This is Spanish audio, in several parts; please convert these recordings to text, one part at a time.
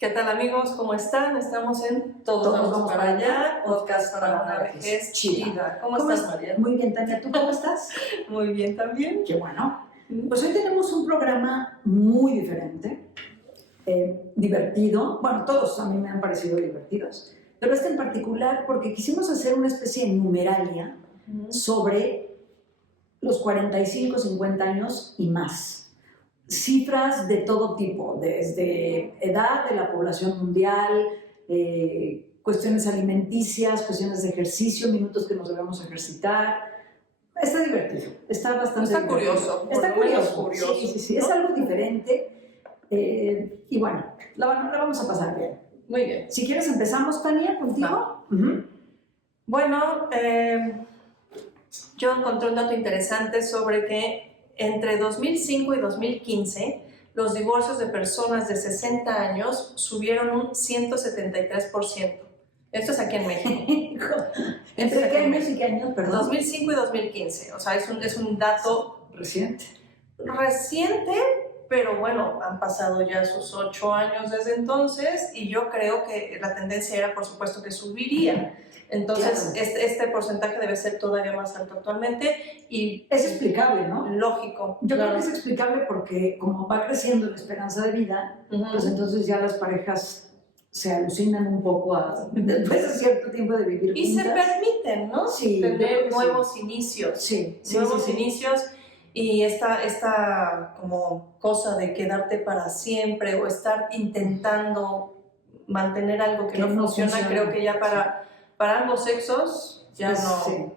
¿Qué tal, amigos? ¿Cómo están? Estamos en Todos vamos para allá, podcast para una vejez chida. ¿Cómo estás, María? Muy bien, Tania. ¿Tú cómo estás? Muy bien también. Qué bueno. Pues hoy tenemos un programa muy diferente, divertido. Bueno, todos a mí me han parecido divertidos, pero este en particular porque quisimos hacer una especie de numeralia sobre los 45, 50 años y más. Cifras de todo tipo, desde edad de la población mundial, cuestiones alimenticias, cuestiones de ejercicio, minutos que nos debemos ejercitar. Está divertido, está bastante Está divertido. curioso. Está curioso. Sí, ¿no? es algo diferente. Y bueno, la vamos a pasar bien. Muy bien. Si quieres empezamos, Tania, contigo. No. Bueno, yo encontré un dato interesante sobre que entre 2005 y 2015, los divorcios de personas de 60 años subieron un 173%. Esto es aquí en México. ¿Entre qué años y qué años, perdón? 2005 y 2015. O sea, es un dato reciente, pero bueno, han pasado ya sus 8 años desde entonces y yo creo que la tendencia era, por supuesto, que subiría. Entonces, claro, este porcentaje debe ser todavía más alto actualmente y es explicable, ¿no? Lógico. Yo creo que es explicable porque como va creciendo la esperanza de vida, pues entonces ya las parejas se alucinan un poco después de cierto tiempo de vivir y juntas. Se permiten, ¿no? Sí, tener nuevos inicios. Sí. Inicios y esta como cosa de quedarte para siempre o estar intentando mantener algo que no funciona, creo que ya para ambos sexos ya no,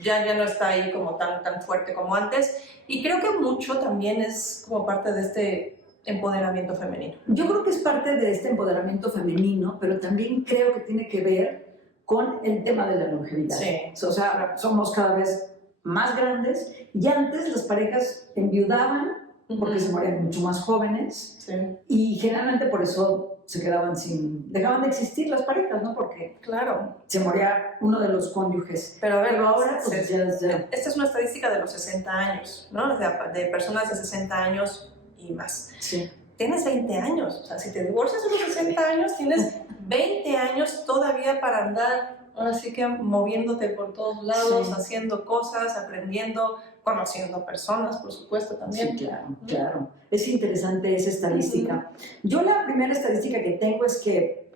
Ya no está ahí como tan fuerte como antes. Y creo que mucho también es como parte de este empoderamiento femenino. Yo creo que es parte de este empoderamiento femenino, pero también creo que tiene que ver con el tema de la longevidad. Sí. O sea, somos cada vez más grandes y antes las parejas enviudaban porque se morían mucho más jóvenes y generalmente por eso dejaban de existir las parejas, ¿no? Porque claro, se moría uno de los cónyuges. Pero a ver, ahora pues, esta es una estadística de los 60 años, ¿no? De personas de 60 años y más. Sí. Tienes 20 años, o sea, si te divorcias a los 60 años, tienes 20 años todavía para andar, así que moviéndote por todos lados, haciendo cosas, aprendiendo, conociendo personas, por supuesto, también. Sí, claro. Es interesante esa estadística. Yo la primera estadística que tengo es que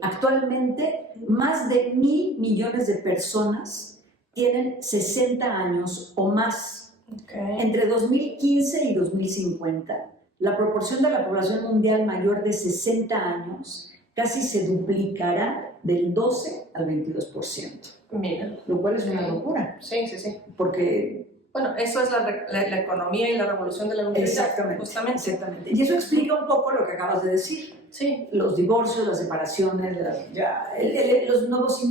actualmente más de 1,000 millones de personas tienen 60 años o más. Entre 2015 y 2050, la proporción de la población mundial mayor de 60 años casi se duplicará del 12 al 22%. Mira. Lo cual es una locura. Sí. Porque... Bueno, eso es la economía y la revolución de la longevidad. Exactamente. Y eso explica un poco lo que acabas de decir. Sí. Los divorcios, las separaciones,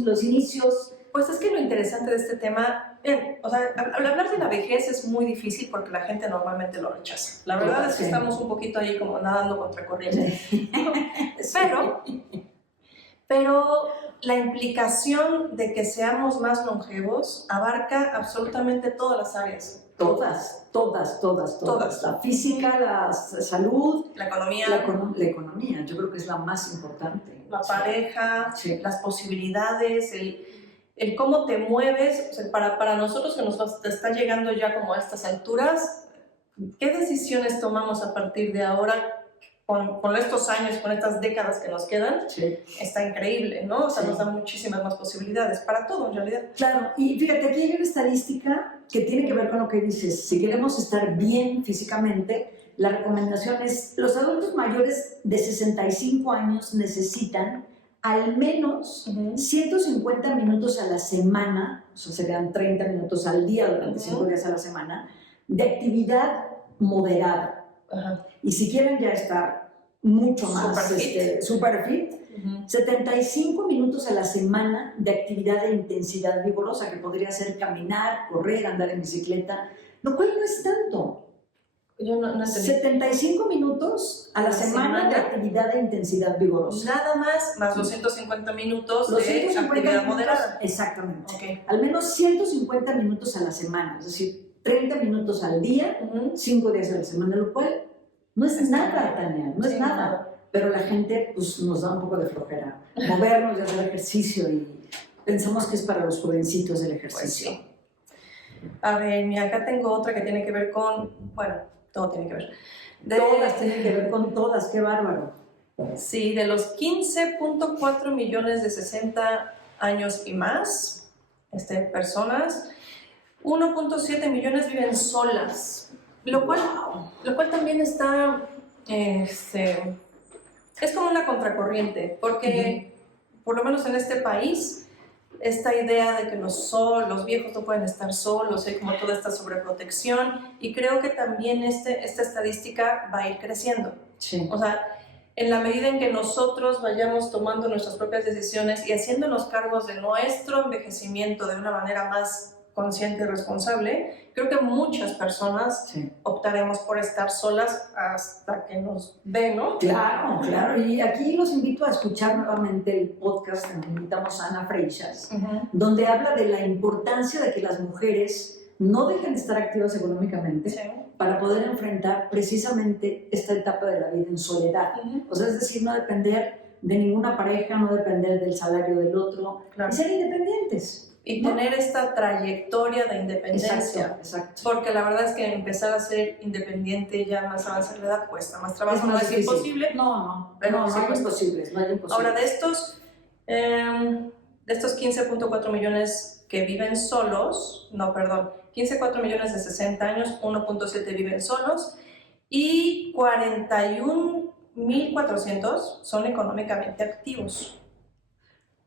los inicios. Pues es que lo interesante de este tema, o sea, al hablar de la vejez es muy difícil porque la gente normalmente lo rechaza. La verdad es que estamos un poquito ahí como nadando contra corriente. Pero la implicación de que seamos más longevos abarca absolutamente todas las áreas. Todas. La física, la salud, la economía. La economía, yo creo que es la más importante. La pareja, las posibilidades, el cómo te mueves. O sea, para nosotros que nos está llegando ya como a estas alturas, ¿qué decisiones tomamos a partir de ahora? Con estos años, con estas décadas que nos quedan, está increíble, ¿no? O sea, nos da muchísimas más posibilidades para todo, en realidad. Claro, y fíjate, aquí hay una estadística que tiene que ver con lo que dices. Si queremos estar bien físicamente, la recomendación es, los adultos mayores de 65 años necesitan al menos 150 minutos a la semana, o sea, serían 30 minutos al día durante 5 días a la semana, de actividad moderada. Y si quieren ya estar mucho más super fit, 75 minutos a la semana de actividad de intensidad vigorosa, que podría ser caminar, correr, andar en bicicleta, lo cual no es tanto. Yo no entendí. 75 minutos a la semana de actividad de intensidad vigorosa. Nada más 250 minutos de actividad moderada. Exactamente. Al menos 150 minutos a la semana, es decir, 30 minutos al día, 5 días a la semana, lo cual no es nada, Tania, no es nada. pero la gente pues nos da un poco de flojera movernos y hacer ejercicio y pensamos que es para los jovencitos el ejercicio. Pues sí. A ver, mira, acá tengo otra que tiene que ver con, bueno, todo tiene que ver. Todas tienen que ver con todas, qué bárbaro. Sí, de los 15.4 millones de 60 años y más personas, 1.7 millones viven solas, lo cual también está, es como una contracorriente, porque por lo menos en este país, esta idea de que los viejos no pueden estar solos, hay como toda esta sobreprotección, y creo que también esta estadística va a ir creciendo. Sí. O sea, en la medida en que nosotros vayamos tomando nuestras propias decisiones y haciéndonos cargos de nuestro envejecimiento de una manera más consciente y responsable, creo que muchas personas optaremos por estar solas hasta que nos den, ¿no? Claro, claro. Y aquí los invito a escuchar nuevamente el podcast donde invitamos a Ana Freixas, donde habla de la importancia de que las mujeres no dejen de estar activas económicamente para poder enfrentar precisamente esta etapa de la vida en soledad. O sea, es decir, no depender de ninguna pareja, no depender del salario del otro, y ser independientes. Y tener esta trayectoria de independencia. Exacto. Porque la verdad es que empezar a ser independiente ya más avanzada la edad cuesta más trabajo. No es imposible. No, pero no hay imposibles. Ahora, de estos 15.4 millones que viven solos, 15.4 millones de 60 años, 1.7 viven solos y 41.400 son económicamente activos.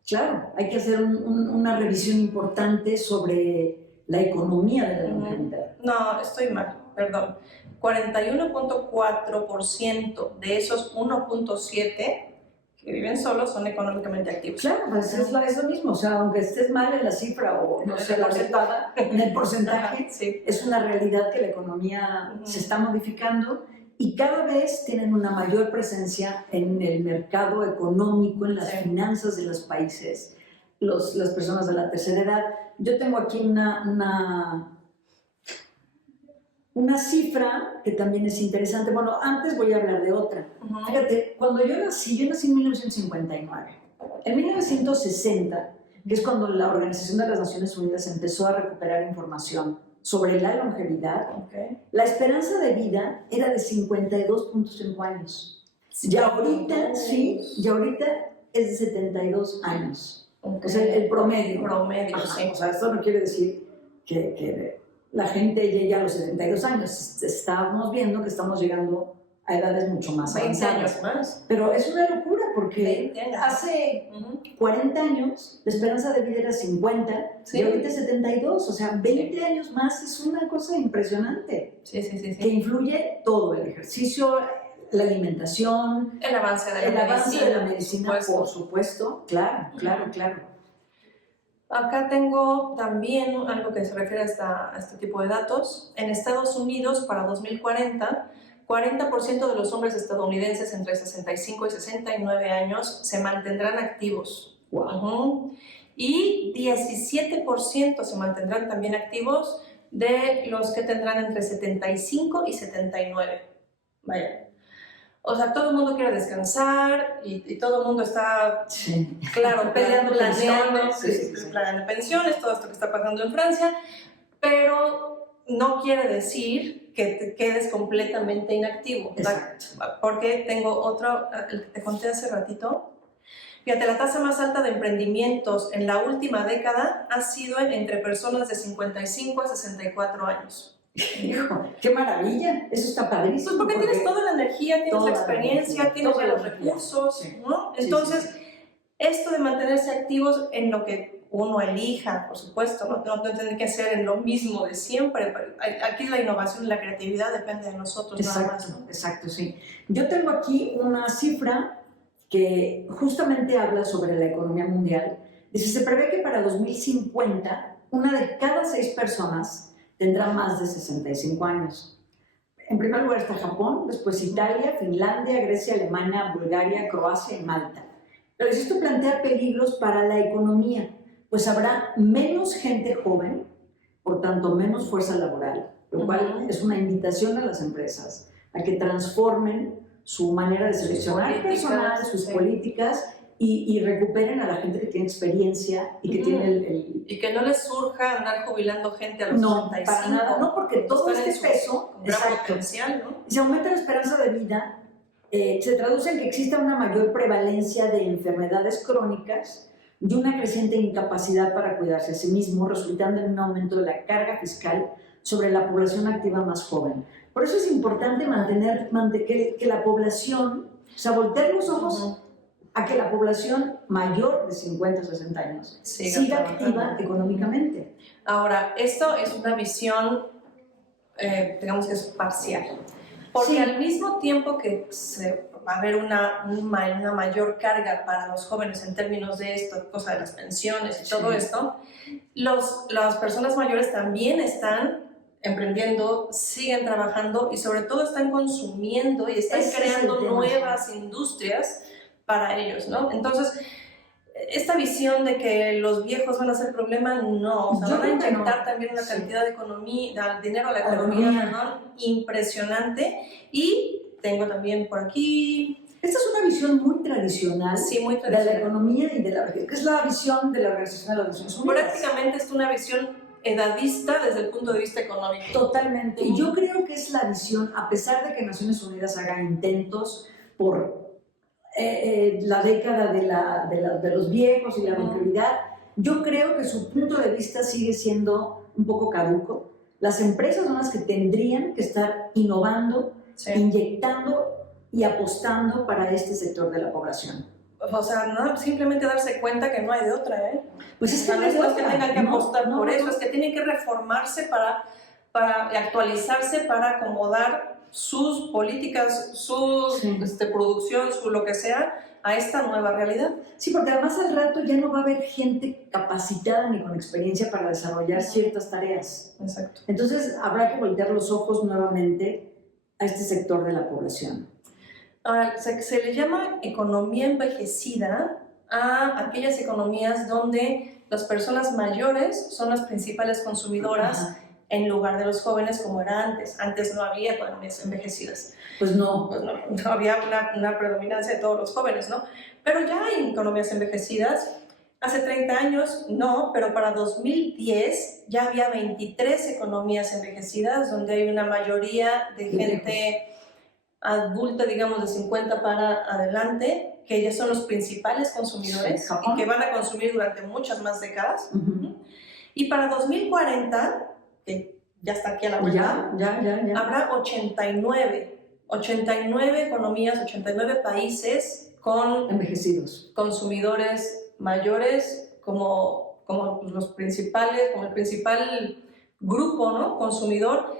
Claro, hay que hacer una revisión importante sobre la economía de la longevidad. No, estoy mal, perdón. 41.4% de esos 1.7 que viven solos son económicamente activos. Claro, pues es lo mismo. O sea, aunque estés mal en la cifra o no sé, la aceptada, en el porcentaje, es una realidad que la economía se está modificando y cada vez tienen una mayor presencia en el mercado económico, en las finanzas de los países, las personas de la tercera edad. Yo tengo aquí una cifra que también es interesante. Bueno, antes voy a hablar de otra. Fíjate, cuando yo nací en 1959. En 1960, que es cuando la Organización de las Naciones Unidas empezó a recuperar información sobre la longevidad, la esperanza de vida era de 52.5 años. Y ahorita es de 72 años. O sea, el promedio. Sí. O sea, esto no quiere decir que la gente llegue a los 72 años. Estamos viendo que estamos llegando a edades mucho más 20 avanzadas. años más. Pero es una locura porque hace 40 años la esperanza de vida era 50 y ahorita es 72. O sea, 20 años más es una cosa impresionante. Sí. Que influye todo, el ejercicio, la alimentación, el avance de la medicina, por supuesto. Claro. Acá tengo también algo que se refiere a este tipo de datos. En Estados Unidos, para 2040, 40% de los hombres estadounidenses entre 65 y 69 años se mantendrán activos. Wow. Y 17% se mantendrán también activos de los que tendrán entre 75 y 79. Vaya. O sea, todo el mundo quiere descansar y todo el mundo está, claro, planeando pensiones, todo esto que está pasando en Francia, pero no quiere decir que te quedes completamente inactivo. Exacto. Porque tengo otro, el que te conté hace ratito. Fíjate, la tasa más alta de emprendimientos en la última década ha sido entre personas de 55 a 64 años. Hijo, ¡qué maravilla! Eso está padrísimo. Pues porque tienes toda la energía, tienes la experiencia, tienes ya los recursos, ¿no? Entonces, esto de mantenerse activos en lo que uno elija, por supuesto, no tiene que ser en lo mismo de siempre. Aquí la innovación y la creatividad depende de nosotros nada más, ¿no? Exacto, sí. Yo tengo aquí una cifra que justamente habla sobre la economía mundial. Dice, se prevé que para 2050, una de cada 6 personas tendrá más de 65 años. En primer lugar está Japón, después Italia, Finlandia, Grecia, Alemania, Bulgaria, Croacia y Malta. Pero esto plantea peligros para la economía, pues habrá menos gente joven, por tanto menos fuerza laboral, lo cual es una invitación a las empresas a que transformen su manera de seleccionar políticas, personal, sus sí. políticas, y recuperen a la gente que tiene experiencia y que tiene el... Y que no les surja andar jubilando gente a los No, 65. para nada, no, porque todo Están en este su peso, gran exacto, potencial, ¿no? si aumenta la esperanza de vida, se traduce en que exista una mayor prevalencia de enfermedades crónicas y una creciente incapacidad para cuidarse a sí mismo, resultando en un aumento de la carga fiscal sobre la población activa más joven. Por eso es importante que la población, o sea, voltear los ojos a que la población mayor de 50 o 60 años siga activa económicamente. Ahora, esto es una visión, digamos que es parcial. Porque al mismo tiempo que va a haber una mayor carga para los jóvenes en términos de esto, cosa de las pensiones y todo esto, las personas mayores también están emprendiendo, siguen trabajando y sobre todo están consumiendo y están creando nuevas industrias para ellos, ¿no? Entonces, esta visión de que los viejos van a ser problema, no. O sea, van a inyectar también una cantidad de dinero a la economía, impresionante. Y tengo también por aquí... Esta es una visión muy tradicional, muy tradicional de la economía y de la vejez, que es la visión de la Organización de las Naciones Unidas. Prácticamente es una visión edadista desde el punto de vista económico. Totalmente. Y yo creo que es la visión, a pesar de que Naciones Unidas haga intentos por la década de los viejos y la longevidad, yo creo que su punto de vista sigue siendo un poco caduco. Las empresas son las que tendrían que estar innovando, inyectando y apostando para este sector de la población. O sea, no, simplemente darse cuenta que no hay de otra, ¿eh? Pues es que no es que tengan que apostar por eso, es que tienen que reformarse para actualizarse, para acomodar sus políticas, su producción, su lo que sea, a esta nueva realidad. Sí, porque además al rato ya no va a haber gente capacitada ni con experiencia para desarrollar ciertas tareas. Exacto. Entonces habrá que voltear los ojos nuevamente a este sector de la población. Ahora, se le llama economía envejecida a aquellas economías donde las personas mayores son las principales consumidoras en lugar de los jóvenes como era antes. Antes no había economías envejecidas. Pues no había una predominancia de todos los jóvenes, ¿no? Pero ya hay economías envejecidas. Hace 30 años no, pero para 2010 ya había 23 economías envejecidas donde hay una mayoría de gente adulta, digamos, de 50 para adelante, que ya son los principales consumidores y que van a consumir durante muchas más décadas. Y para 2040, que ya está aquí a la vuelta, habrá 89 economías, 89 países con envejecidos, consumidores mayores como los principales, como el principal grupo, ¿no? Consumidor,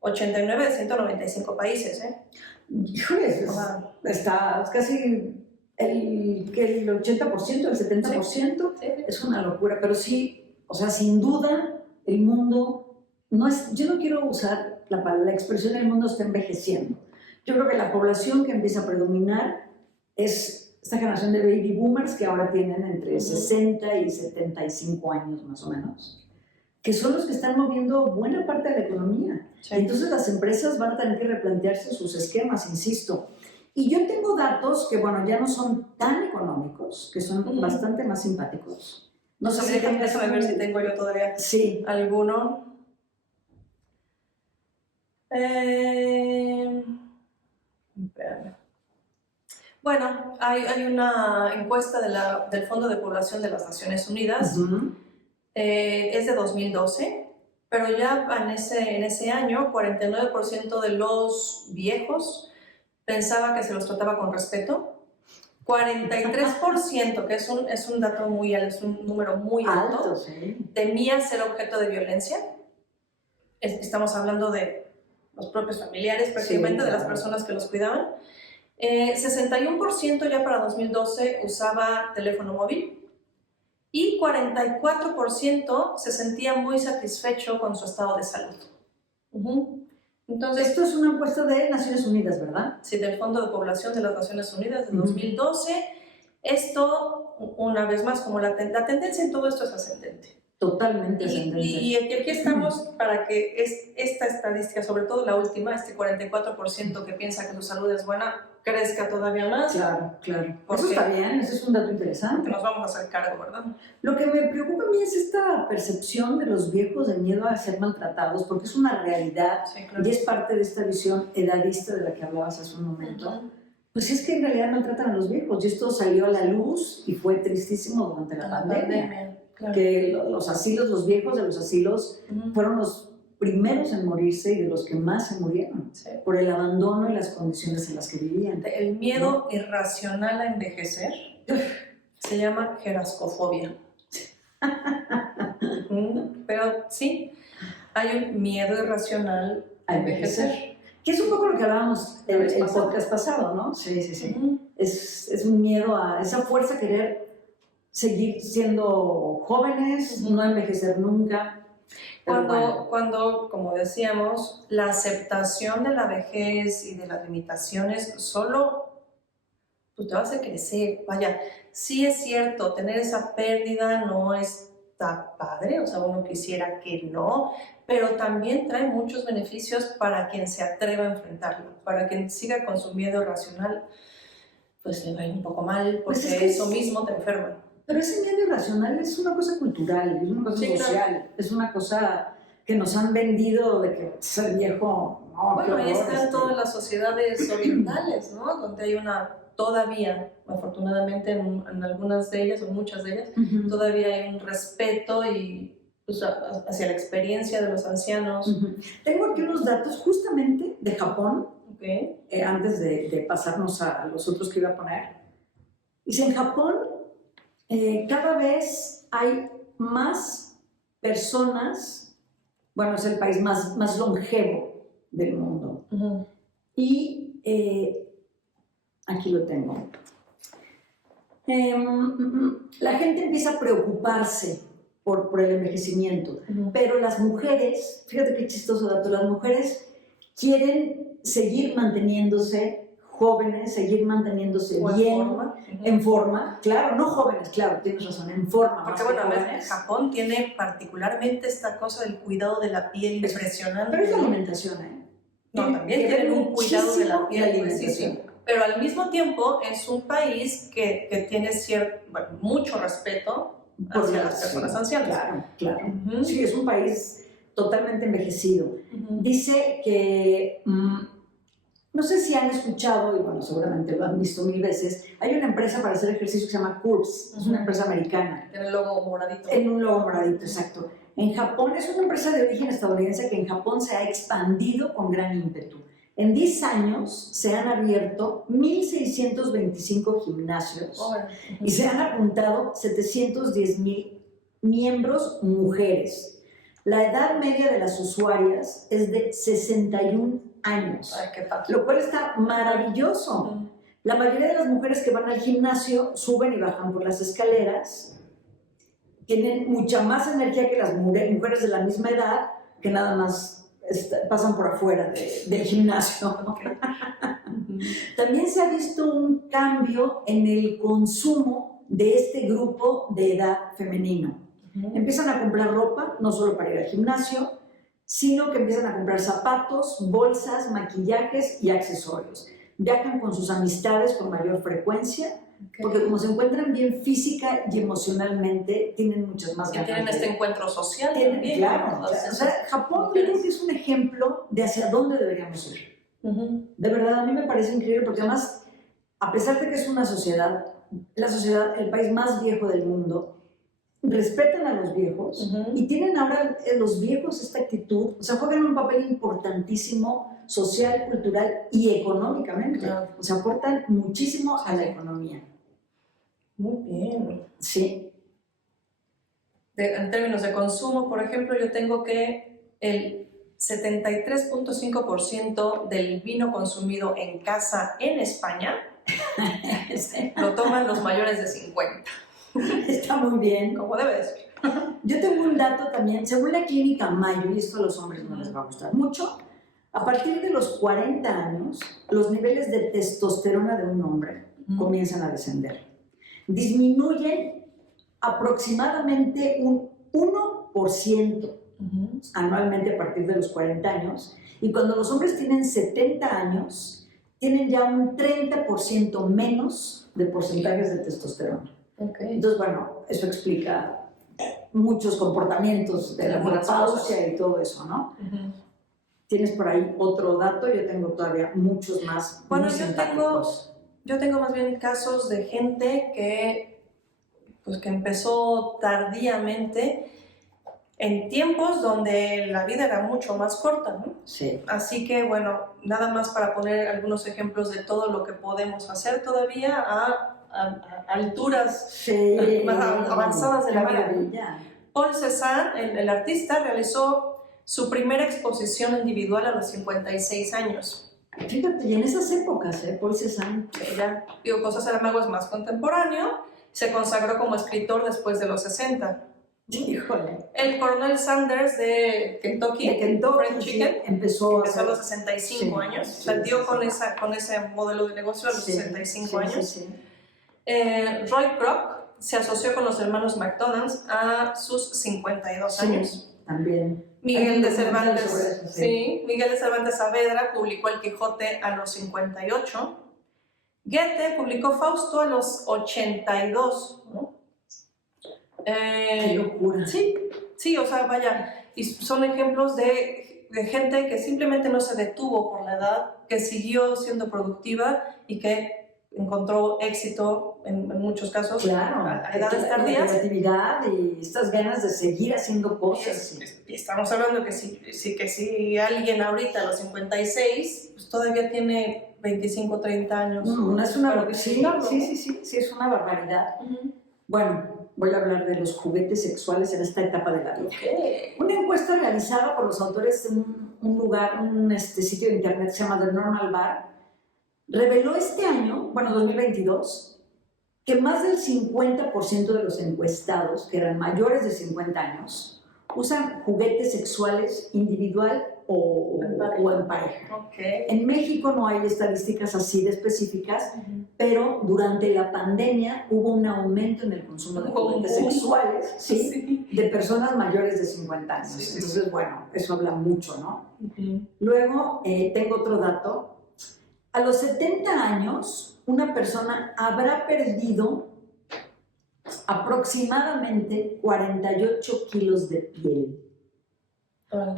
89 de 195 países, ¿eh? Híjole, está casi el 80%, el 70%, es una locura, pero sí, o sea, sin duda, el mundo, yo no quiero usar la expresión el mundo está envejeciendo. Yo creo que la población que empieza a predominar es esta generación de baby boomers que ahora tienen entre 60 y 75 años más o menos, que son los que están moviendo buena parte de la economía. Entonces las empresas van a tener que replantearse sus esquemas, insisto. Y yo tengo datos que, bueno, ya no son tan económicos, que son bastante más simpáticos. No sé si déjame ver si tengo yo todavía alguno. Bueno, hay una encuesta del Fondo de Población de las Naciones Unidas. Es de 2012, pero ya en ese año 49% de los viejos pensaba que se los trataba con respeto. 43%, que es un dato muy alto, es un número muy alto, temía ser objeto de violencia. Estamos hablando de los propios familiares, prácticamente, de las personas que los cuidaban. 61% ya para 2012 usaba teléfono móvil. Y 44% se sentía muy satisfecho con su estado de salud. Entonces, esto es una encuesta de Naciones Unidas, ¿verdad? Sí, del Fondo de Población de las Naciones Unidas de 2012. Esto, una vez más, como la tendencia en todo esto es ascendente. Totalmente ascendente. Y aquí estamos para que esta estadística, sobre todo la última, este 44% que piensa que su salud es buena, crezca todavía más. Claro, claro. Porque Eso está bien, ese es un dato interesante. nos vamos a hacer cargo, ¿verdad? Lo que me preocupa a mí es esta percepción de los viejos de miedo a ser maltratados, porque es una realidad Sí, claro. y es parte de esta visión edadista de la que hablabas hace un momento. Pues es que en realidad maltratan a los viejos y esto salió a la luz y fue tristísimo durante la pandemia. Claro. Que los asilos, los viejos de los asilos fueron los primeros en morirse y de los que más se murieron por el abandono y las condiciones en las que vivían. El miedo irracional a envejecer se llama gerascofobia. Pero sí, hay un miedo irracional a envejecer. Que es un poco lo que hablábamos en el podcast pasado, ¿no? Sí, sí, sí. Es un miedo a esa fuerza a querer seguir siendo jóvenes, no envejecer nunca. Cuando, como decíamos, la aceptación de la vejez y de las limitaciones solo pues, te va a hacer crecer. Vaya, sí es cierto, tener esa pérdida no está padre, o sea, uno quisiera que no, pero también trae muchos beneficios para quien se atreva a enfrentarlo, para quien siga con su miedo irracional, pues le va a ir un poco mal, porque pues es que eso mismo te enferma. Pero ese miedo irracional es una cosa cultural, es una cosa social, claro. Es una cosa que nos han vendido de que ser viejo, no, bueno, ahí están todas las sociedades orientales, ¿no? Donde hay todavía, afortunadamente en algunas de ellas, o muchas de ellas, todavía hay un respeto y pues, hacia la experiencia de los ancianos. Tengo aquí unos datos justamente de Japón, antes de pasarnos a los otros que iba a poner. Dice, en Japón cada vez hay más personas, bueno, es el país más longevo del mundo. Y aquí lo tengo. La gente empieza a preocuparse por el envejecimiento, pero las mujeres, fíjate qué chistoso dato, las mujeres quieren seguir manteniéndose jóvenes, seguir manteniéndose bien, en forma, claro, no jóvenes, claro, tienes razón, en forma. Porque bueno, a ver, Japón tiene particularmente esta cosa del cuidado de la piel impresionante. Pero es la alimentación, ¿eh? No, también tienen un cuidado de la piel, sí. Pero al mismo tiempo es un país que tiene mucho respeto hacia las personas ancianas. Claro, claro. Sí, es un país totalmente envejecido. Dice que... no sé si han escuchado, y bueno, seguramente lo han visto 1000 veces, hay una empresa para hacer ejercicio que se llama Curves, es una empresa americana. En el logo moradito. En un logo moradito, exacto. En Japón, es una empresa de origen estadounidense que en Japón se ha expandido con gran ímpetu. En 10 años se han abierto 1,625 gimnasios y se han apuntado 710,000 miembros mujeres. La edad media de las usuarias es de 61 años, lo cual está maravilloso. La mayoría de las mujeres que van al gimnasio suben y bajan por las escaleras, tienen mucha más energía que las mujeres de la misma edad, que nada más pasan por afuera del gimnasio. También se ha visto un cambio en el consumo de este grupo de edad femenino. Empiezan a comprar ropa, no solo para ir al gimnasio, sino que empiezan a comprar zapatos, bolsas, maquillajes y accesorios. Viajan con sus amistades con mayor frecuencia, porque como se encuentran bien física y emocionalmente, tienen muchas más ganas. Tienen este encuentro social también. Claro, o sea, Japón creo que es un ejemplo de hacia dónde deberíamos ir. De verdad, a mí me parece increíble, porque además, a pesar de que es una sociedad, el país más viejo del mundo, respetan a los viejos y tienen ahora los viejos esta actitud, o sea, juegan un papel importantísimo social, cultural y económicamente. O sea, aportan muchísimo a la economía. Muy bien. Sí. En términos de consumo, por ejemplo, yo tengo que el 73.5% del vino consumido en casa en España lo toman los mayores de 50. Está muy bien. Como debe de ser. Yo tengo un dato también, según la clínica Mayo, y esto a los hombres no les va a gustar mucho, a partir de los 40 años, los niveles de testosterona de un hombre comienzan a descender. Disminuyen aproximadamente un 1% anualmente a partir de los 40 años, y cuando los hombres tienen 70 años, tienen ya un 30% menos de porcentajes de testosterona. Okay. Entonces, bueno, eso explica muchos comportamientos de la menopausia y todo eso, ¿no? Uh-huh. ¿Tienes por ahí otro dato? Yo tengo todavía muchos más. Bueno, yo tengo más bien casos de gente que empezó tardíamente en tiempos donde la vida era mucho más corta, ¿no? Sí. Así que, bueno, nada más para poner algunos ejemplos de todo lo que podemos hacer todavía a alturas más avanzadas de la vida. Paul Cézanne, el artista, realizó su primera exposición individual a los 56 años. Fíjate, y en esas épocas, Paul Cézanne. Ya, digo, José Saramago es más contemporáneo, se consagró como escritor después de los 60. Híjole. El coronel Sanders de Kentucky, Fried Chicken, empezó a los 65 años. Salió con ese modelo de negocio a los 65 años. Roy Kroc se asoció con los hermanos McDonald's a sus 52 años. También. Miguel de Cervantes Saavedra publicó El Quijote a los 58. Goethe publicó Fausto a los 82, ¿no? ¡Qué locura! Sí, o sea, vaya, y son ejemplos de gente que simplemente no se detuvo por la edad, que siguió siendo productiva y que encontró éxito en muchos casos, claro, a edades tardías. La creatividad y estas ganas de seguir haciendo cosas. Y estamos hablando que si alguien ahorita a los 56, pues todavía tiene 25, 30 años. Es una sí, es una barbaridad. Uh-huh. Bueno, voy a hablar de los juguetes sexuales en esta etapa de la vida. Okay. Una encuesta realizada por los autores de un sitio de internet que se llama The Normal Bar, reveló este año, 2022, que más del 50% de los encuestados, que eran mayores de 50 años, usan juguetes sexuales individual o en pareja. Okay. En México no hay estadísticas así de específicas, pero durante la pandemia hubo un aumento en el consumo de juguetes sexuales de personas mayores de 50 años. Entonces, bueno, eso habla mucho, ¿no? Luego, tengo otro dato. A los 70 años, una persona habrá perdido aproximadamente 48 kilos de piel.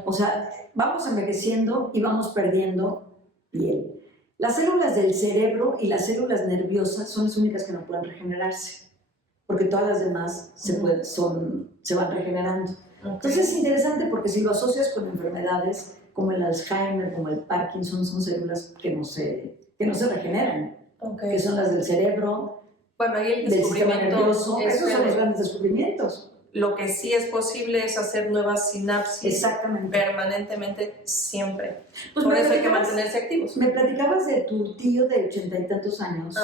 O sea, vamos envejeciendo y vamos perdiendo piel. Las células del cerebro y las células nerviosas son las únicas que no pueden regenerarse, porque todas las demás se van regenerando. Okay. Entonces es interesante porque si lo asocias con enfermedades como el Alzheimer, como el Parkinson, son células que no se regeneran, que son las del cerebro, ahí el del sistema nervioso. Esos son los grandes descubrimientos. Lo que sí es posible es hacer nuevas sinapsis permanentemente, siempre. Pues por eso hay que mantenerse activos. Me platicabas de tu tío de 80 y tantos años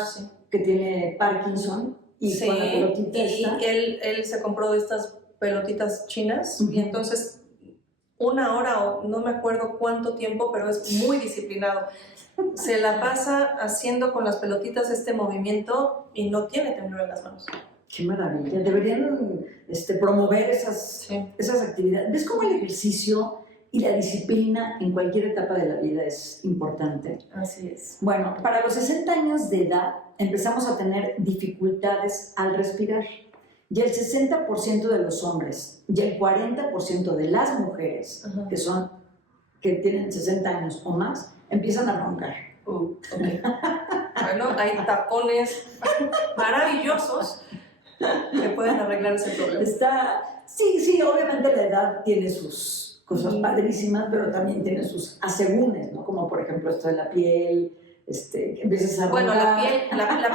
que tiene Parkinson y con la pelotita esta. Y él se compró de estas pelotitas chinas y entonces 1 hora o no me acuerdo cuánto tiempo, pero es muy disciplinado. Se la pasa haciendo con las pelotitas este movimiento y no tiene temblor en las manos. ¡Qué maravilla! Deberían promover esas actividades. ¿Ves cómo el ejercicio y la disciplina en cualquier etapa de la vida es importante? Así es. Bueno, para los 60 años de edad empezamos a tener dificultades al respirar. Y el 60% de los hombres y el 40% de las mujeres que tienen 60 años o más empiezan a roncar. Okay. Bueno, hay tapones maravillosos que pueden arreglar ese problema. Sí, obviamente la edad tiene sus cosas padrísimas, pero también tiene sus asegúnes, ¿no? Como por ejemplo esto de la piel, que empiezas a Bueno, la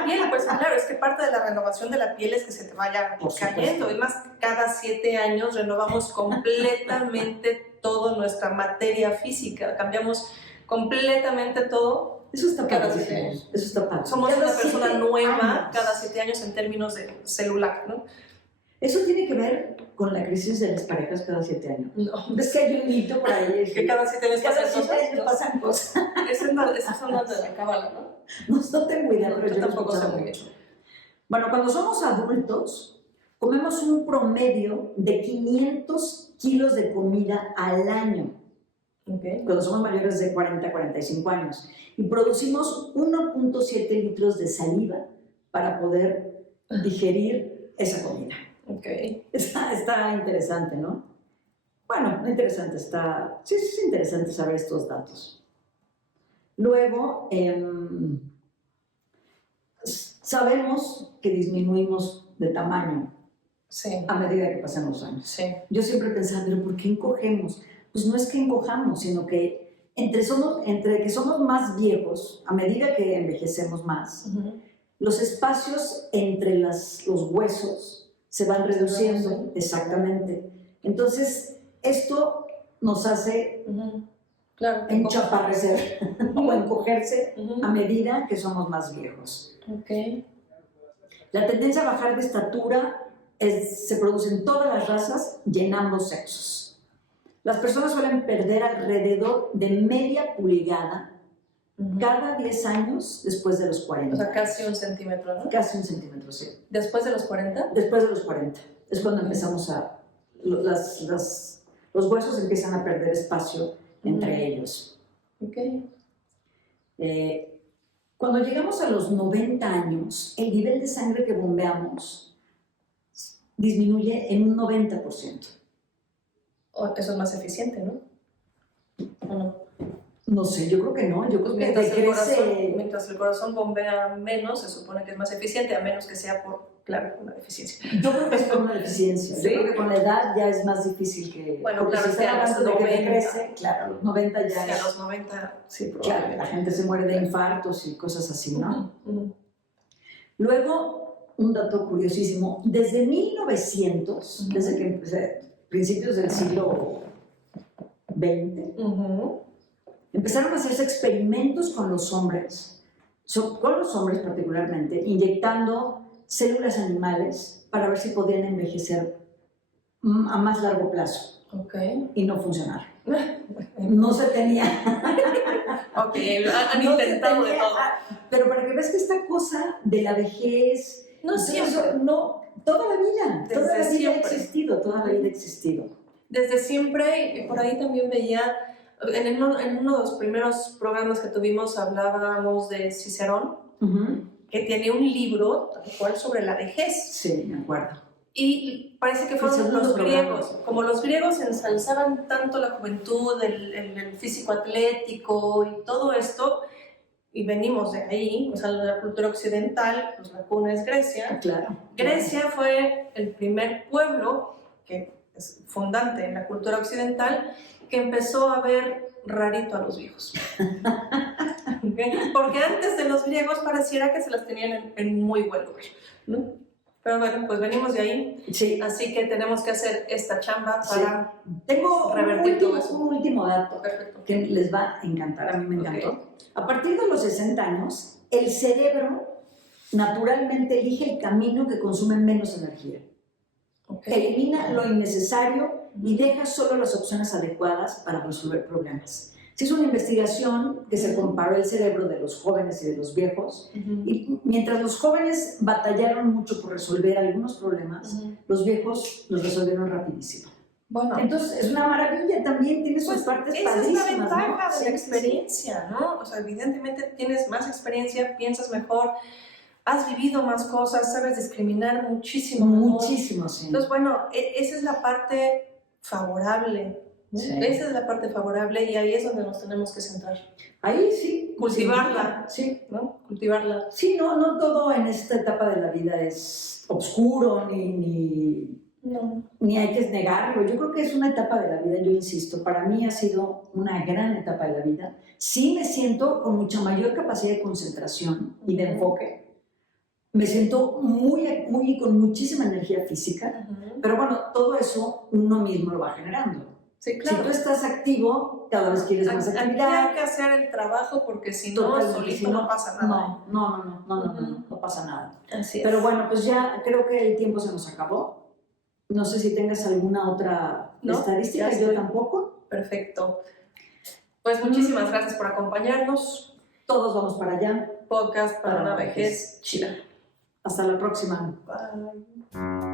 piel, pues claro, es que parte de la renovación de la piel es que se te vaya cayendo. Además, cada 7 años renovamos completamente toda nuestra materia física, cambiamos completamente todo. Eso está cada 7 años. Eso está padre. Somos una persona nueva cada 7 años en términos de celular, ¿no? ¿Eso tiene que ver con la crisis de las parejas cada 7 años? No. ¿Ves que hay un mito por ahí? Que cada 7 años pasan cosas. Esas son las de la cábala, ¿no? No tengo idea, pero yo tampoco sé muy bien. Bueno, cuando somos adultos, comemos un promedio de 500 kilos de comida al año. Okay. Cuando somos mayores de 40 a 45 años. Y producimos 1.7 litros de saliva para poder digerir esa comida. Okay. Está interesante, ¿no? Bueno, interesante, sí es interesante saber estos datos. Luego, sabemos que disminuimos de tamaño Sí. a medida que pasan los años. Sí. Yo siempre pensaba, ¿pero por qué encogemos? Pues no es que encojamos, sino que entre que somos más viejos, a medida que envejecemos más, los espacios entre los huesos se van reduciendo. Exactamente. Entonces, esto nos hace claro, enchaparrecer o encogerse a medida que somos más viejos. Okay. La tendencia a bajar de estatura se produce en todas las razas y en ambos sexos. Las personas suelen perder alrededor de media pulgada cada 10 años después de los 40. O sea, casi 1 centímetro, ¿no? Casi 1 centímetro, sí. ¿Después de los 40? Después de los 40. Es cuando empezamos los huesos empiezan a perder espacio entre ellos. Okay. Cuando llegamos a los 90 años, el nivel de sangre que bombeamos disminuye en un 90%. Eso es más eficiente, ¿no? ¿O no? No sé, yo creo que no. Yo creo que mientras el corazón bombea menos, se supone que es más eficiente, a menos que sea por, claro, una deficiencia. Yo creo que es por una deficiencia. ¿Sí? Yo creo que con la edad ya es más difícil que... Bueno, porque claro, si está hablando de que decrece, claro, a los 90 ya sí, es... a los 90, sí, Claro, probablemente. la gente se muere de infartos y cosas así, ¿no? Luego, un dato curiosísimo. Desde 1900, desde que empecé, principios del siglo XX, empezaron a hacerse experimentos con los hombres particularmente, inyectando células animales para ver si podían envejecer a más largo plazo. Okay. Y no funcionaron. No se tenía. Ok, han intentado de todo. Pero para que veas que esta cosa de la vejez, no siempre. No, toda la vida. Desde Toda la vida siempre. ha existido, toda la vida ha existido. Desde siempre, y por ahí también veía, en uno de los primeros programas que tuvimos hablábamos de Cicerón, que tiene un libro tal cual sobre la vejez. Sí, me acuerdo. Y parece que fueron los griegos. Como los griegos ensalzaban tanto la juventud, el físico atlético y todo esto, y venimos de ahí, o sea, la cultura occidental, pues la cuna es Grecia. Claro. Grecia fue el primer pueblo que es fundante en la cultura occidental que empezó a ver rarito a los viejos. ¿Okay? Porque antes de los griegos pareciera que se las tenían en muy buen lugar, ¿no? Pero bueno, pues venimos de ahí, sí. Así que tenemos que hacer esta chamba para Tengo revertir todo eso. Un último dato. Perfecto. Que les va a encantar, a mí me encantó. A partir de los 60 años, el cerebro naturalmente elige el camino que consume menos energía. Elimina lo innecesario y deja solo las opciones adecuadas para resolver problemas. Se hizo una investigación que se comparó el cerebro de los jóvenes y de los viejos, y mientras los jóvenes batallaron mucho por resolver algunos problemas, los viejos los resolvieron rapidísimo. Bueno, entonces es una maravilla, también tiene sus partes padrísimas. Esa es la ventaja, ¿no? de la experiencia, ¿no? O sea, evidentemente tienes más experiencia, piensas mejor, has vivido más cosas, sabes discriminar muchísimo. Muchísimo, sí. Entonces, bueno, esa es la parte favorable. ¿No? Sí. Esa es la parte favorable y ahí es donde nos tenemos que centrar. Ahí sí. Cultivarla. Sí. ¿No? Cultivarla. Sí, no todo en esta etapa de la vida es oscuro ni hay que negarlo. Yo creo que es una etapa de la vida, yo insisto, para mí ha sido una gran etapa de la vida. Sí me siento con mucha mayor capacidad de concentración y de enfoque. Me siento con muchísima energía física, pero bueno, todo eso uno mismo lo va generando. Sí, claro. Si tú estás activo, cada vez quieres más actividad. Hay que hacer el trabajo porque si no, solito no pasa nada. No pasa nada. Así es. Pero bueno, pues ya creo que el tiempo se nos acabó. No sé si tengas alguna otra estadística, yo tampoco. Perfecto. Pues muchísimas gracias por acompañarnos. Todos vamos para allá. Podcast para una vejez chida. Hasta la próxima. Bye.